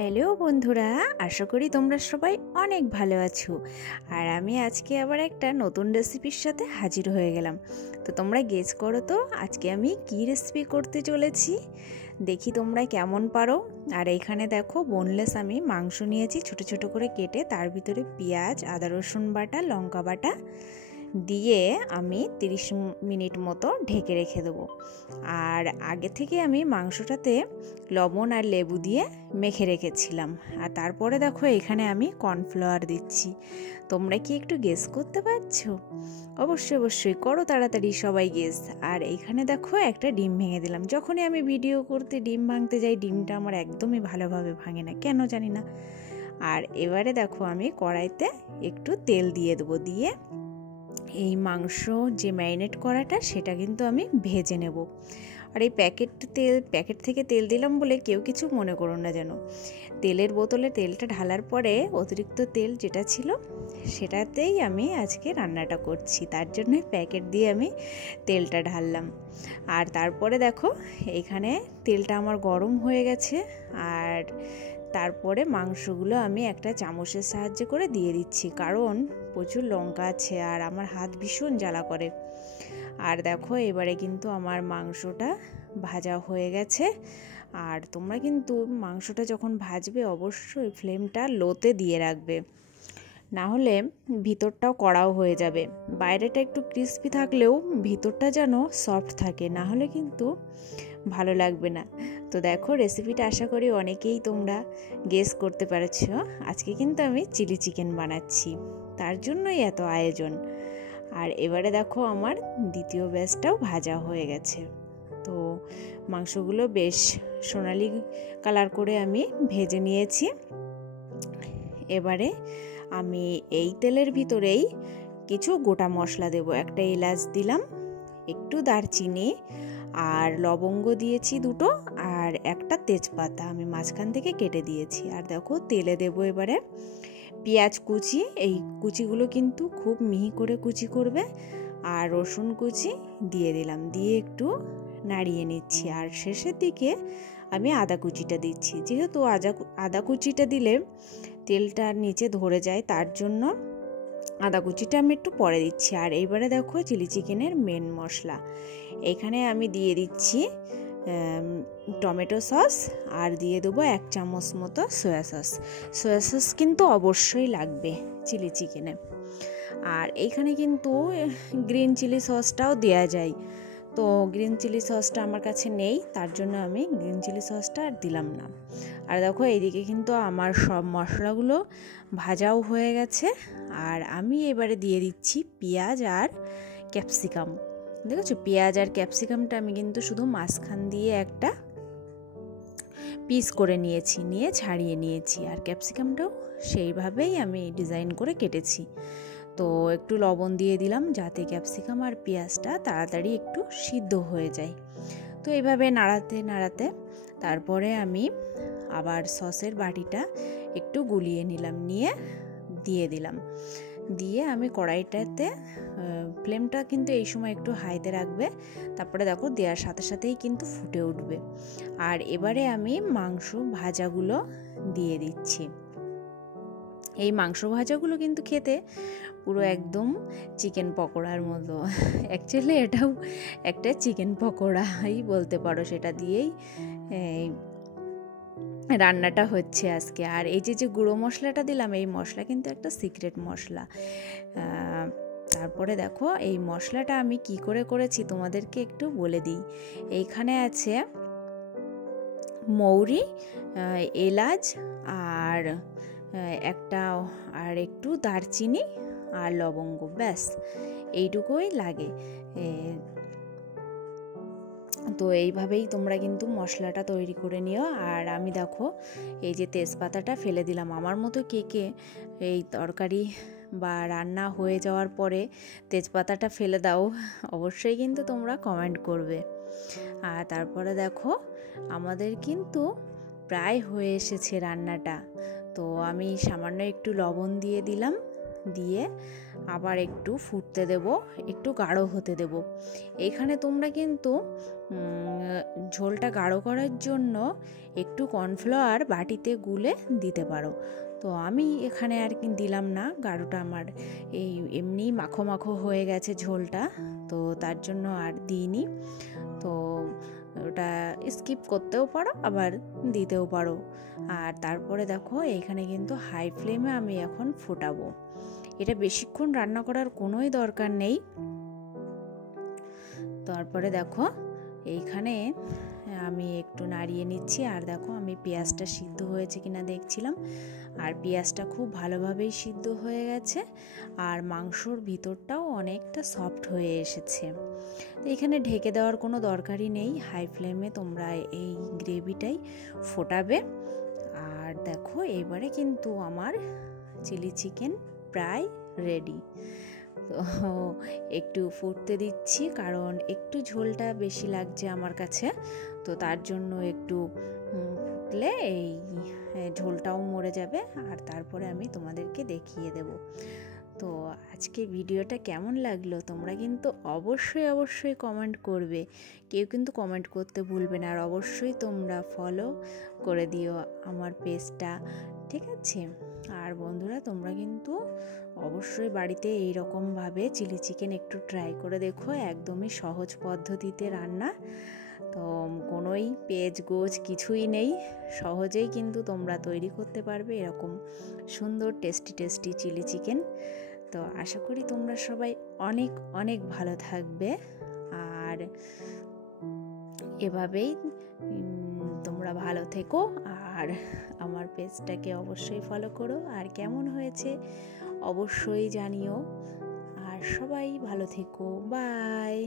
Hello বন্ধুরা, আশা করি তোমরা সবাই অনেক ভালো আছো। আর আমি আজকে আবার একটা নতুন রেসিপির সাথে হাজির হয়ে গেলাম। তো তোমরা গেস করো তো আজকে আমি কি রেসিপি করতে চলেছি, দেখি তোমরা কেমন পারো। আর এইখানে দেখো বোনলেস আমি মাংস নিয়েছি ছোট ছোট করে কেটে, তার ভিতরে পেঁয়াজ, আদা রসুন বাটা, লঙ্কা বাটা দিয়ে আমি 30 মিনিট মতো ঢেকে রেখে দেবো। আর আগে থেকে আমি মাংসটাতে লবণ আর লেবু দিয়ে মেখে রেখেছিলাম। আর তারপরে দেখো এখানে আমি কর্নফ্লাওয়ার দিচ্ছি। তোমরা কি একটু গেস করতে পারছো? অবশ্যই অবশ্যই করো তাড়াতাড়ি সবাই গেস। আর এইখানে দেখো একটা ডিম ভেঙে দিলাম। যখনই আমি ভিডিও করতে ডিম ভাঙতে যাই, ডিমটা আমার একদমই ভালোভাবে ভাঙে না, কেন জানি না। আর এবারে দেখো আমি কড়াইতে একটু তেল দিয়ে দেবো, দিয়ে এই মাংস যে ম্যারিনেট করাটা সেটা কিন্তু আমি ভেজে নেব। আর এই প্যাকেট থেকে তেল দিলাম বলে কেউ কিছু মনে করো না যেন। তেলের বোতলে তেলটা ঢালার পরে অতিরিক্ত তেল যেটা ছিল সেটাতেই আমি আজকে রান্নাটা করছি, তার জন্য প্যাকেট দিয়ে আমি তেলটা ঢাললাম। আর তারপরে দেখো এইখানে তেলটা আমার গরম হয়ে গেছে। আর তারপরে মাংসগুলো আমি একটা চামচের সাহায্যে করে দিয়ে দিচ্ছি, কারণ প্রচুর লঙ্কা আছে আর আমার হাত ভীষণ জ্বালা করে। আর দেখো এবারে কিন্তু আমার মাংসটা ভাজা হয়ে গেছে। আর তোমরা কিন্তু মাংসটা যখন ভাজবে অবশ্যই ফ্লেমটা লোতে দিয়ে রাখবে, না হলে ভিতরটাও কড়াও হয়ে যাবে। বাইরেটা একটু ক্রিস্পি থাকলেও ভিতরটা যেন সফট থাকে, না হলে কিন্তু ভালো লাগবে না। তো দেখো রেসিপিটা আশা করি অনেকেই তোমরা গেস করতে পারছো। আজকে কিন্তু আমি চিলি চিকেন বানাচ্ছি, তার জন্যই এত আয়োজন। আর এবারে দেখো আমার দ্বিতীয় ব্যাচটাও ভাজা হয়ে গেছে। তো মাংসগুলো বেশ সোনালি কালার করে আমি ভেজে নিয়েছি। এবারে আমি এই তেলের ভিতরেই কিছু গোটা মশলা দেব। একটা এলাচ দিলাম, একটু দারচিনি আর লবঙ্গ দিয়েছি দুটো, আর একটা তেজপাতা আমি মাঝখান থেকে কেটে দিয়েছি। আর দেখো তেলে দেব এবারে পেঁয়াজ কুচি, এই কুচিগুলো কিন্তু খুব মিহি করে কুচি করবে। আর রসুন কুচি দিয়ে দিলাম, দিয়ে একটু নাড়িয়ে নিচ্ছি। আর শেষের দিকে আমি আদা কুচিটা দিচ্ছি, যেহেতু আদা কুচিটা দিলে তেলটা নিচে ধরে যায়, তার জন্য আদা কুচিটা আমি একটু পরে দিচ্ছি। আর এইবারে দেখো চিলি চিকেনের মেন মশলা, এখানে আমি দিয়ে দিচ্ছি টমেটো সস, আর দিয়ে দেবো 1 চামচ মতো সয়া সস। সয়া সস কিন্তু অবশ্যই লাগবে চিলি চিকেনে। আর এইখানে কিন্তু গ্রিন চিলি সসটাও দেওয়া যায়, তো গ্রিন চিলি সসটা আমার কাছে নেই, তার জন্য আমি গ্রিন চিলি সসটা আর দিলাম না। আর দেখো এইদিকে কিন্তু আমার সব মশলাগুলো ভাজাও হয়ে গেছে। আর আমি এবারে দিয়ে দিচ্ছি পেঁয়াজ আর ক্যাপসিকাম। দেখেছো, পেঁয়াজ আর ক্যাপসিকামটা আমি কিন্তু শুধু মাঝখান দিয়ে একটা পিস করে নিয়েছি, নিয়ে ছাড়িয়ে নিয়েছি। আর ক্যাপসিকামটাও সেইভাবেই আমি ডিজাইন করে কেটেছি। তো একটু লবণ দিয়ে দিলাম যাতে ক্যাপসিকাম আর পেঁয়াজটা তাড়াতাড়ি একটু সিদ্ধ হয়ে যায়। তো এইভাবে নাড়াতে নাড়াতে তারপরে আমি আবার সসের বাটিটা একটু গুলিয়ে নিলাম, নিয়ে দিয়ে দিলাম। দিয়ে আমি কড়াইটাতে ফ্লেমটা কিন্তু এই সময় একটু হাইতে রাখবে। তারপরে দেখো দেওয়ার সাথে সাথেই কিন্তু ফুটে উঠবে। আর এবারে আমি মাংস ভাজাগুলো দিয়ে দিচ্ছি। এই মাংস ভাজাগুলো কিন্তু খেতে পুরো একদম চিকেন পকোড়ার মতো। অ্যাকচুয়ালি এটাও একটা চিকেন পকোড়াই বলতে পারো, সেটা দিয়েই রান্নাটা হচ্ছে আজকে। আর এই যে গুঁড়ো মশলাটা দিলাম, এই মশলা কিন্তু একটা সিক্রেট মশলা। তারপরে দেখো এই মশলাটা আমি কি করে করেছি তোমাদেরকে একটু বলে দিই। এইখানে আছে মৌরি, এলাচ আর একটু দারচিনি আর লবঙ্গ, ব্যাস এইটুকুই লাগে। তো এইভাবেই তোমরা কিন্তু মশলাটা তৈরি করে নিও। আর আমি দেখো এই যে তেজপাতাটা ফেলে দিলাম। আমার মতো কে কে এই তরকারি বা রান্না হয়ে যাওয়ার পরে তেজপাতাটা ফেলে দাও, অবশ্যই কিন্তু তোমরা কমেন্ট করবে। আর তারপরে দেখো আমাদের কিন্তু প্রায় হয়ে এসেছে রান্নাটা। তো আমি সামান্য একটু লবণ দিয়ে দিলাম, দিয়ে আবার একটু ফুটতে দেব, একটু গাঢ় হতে দেব। এখানে তোমরা কিন্তু ঝোলটা গাঢ় করার জন্য একটু কর্নফ্লাওয়ার বাটিতে গুলে দিতে পারো। তো আমি এখানে আর কি দিলাম না, গাঢ়টা আমার এই এমনি মাখো মাখো হয়ে গেছে ঝোলটা, তো তার জন্য আর দিইনি। তো ওটা স্কিপ করতেও পারো আবার দিতেও পারো। আর তারপরে দেখো এইখানে কিন্তু হাই ফ্লেমে আমি এখন ফোটাবো। এটা বেশিক্ষণ রান্না করার কোনোই দরকার নেই। তারপরে দেখো এইখানে আমি একটু নাড়িয়ে নিচ্ছি, আর দেখো আমি পেঁয়াজটা সিদ্ধ হয়েছে কিনা দেখছিলাম, আর পেঁয়াজটা খুব ভালোভাবেই সিদ্ধ হয়ে গেছে, আর মাংসর ভিতরটাও অনেকটা সফট হয়ে এসেছে। তো এখানে ঢেকে দেওয়ার কোনো দরকারই নেই, হাই ফ্লেমে তোমরা এই গ্রেভিটাই ফোটাবে। আর দেখো এবারে কিন্তু আমার চিলি চিকেন প্রায় রেডি। তো একটু ফুটতে দিচ্ছি, কারণ একটু ঝোলটা বেশি লাগছে আমার কাছে, তো তার জন্য একটু ফুটলে এই ঝোলটাও মরে যাবে, আর তারপরে আমি তোমাদেরকে দেখিয়ে দেব। তো আজকে ভিডিওটা কেমন লাগলো তোমরা কিন্তু অবশ্যই কমেন্ট করবে, কেউ কিন্তু কমেন্ট করতে ভুলবে না। আর অবশ্যই তোমরা ফলো করে দিও আমার পেজটা, ঠিক আছে? আর বন্ধুরা তোমরা কিন্তু অবশ্যই বাড়িতে এই রকমভাবে চিলি চিকেন একটু ট্রাই করে দেখো, একদমই সহজ পদ্ধতিতে রান্না। তো কোনোই পেঁয়াজ গোছ কিছুই নেই, সহজেই কিন্তু তোমরা তৈরি করতে পারবে এরকম সুন্দর টেস্টি চিলি চিকেন। তো আশা করি তোমরা সবাই অনেক ভালো থাকবে, আর এভাবেই তোমরা ভালো থেকো, আর আমার পেজটাকে অবশ্যই ফলো করো, আর কেমন হয়েছে অবশ্যই জানিও, আর সবাই ভালো থেকো। বাই।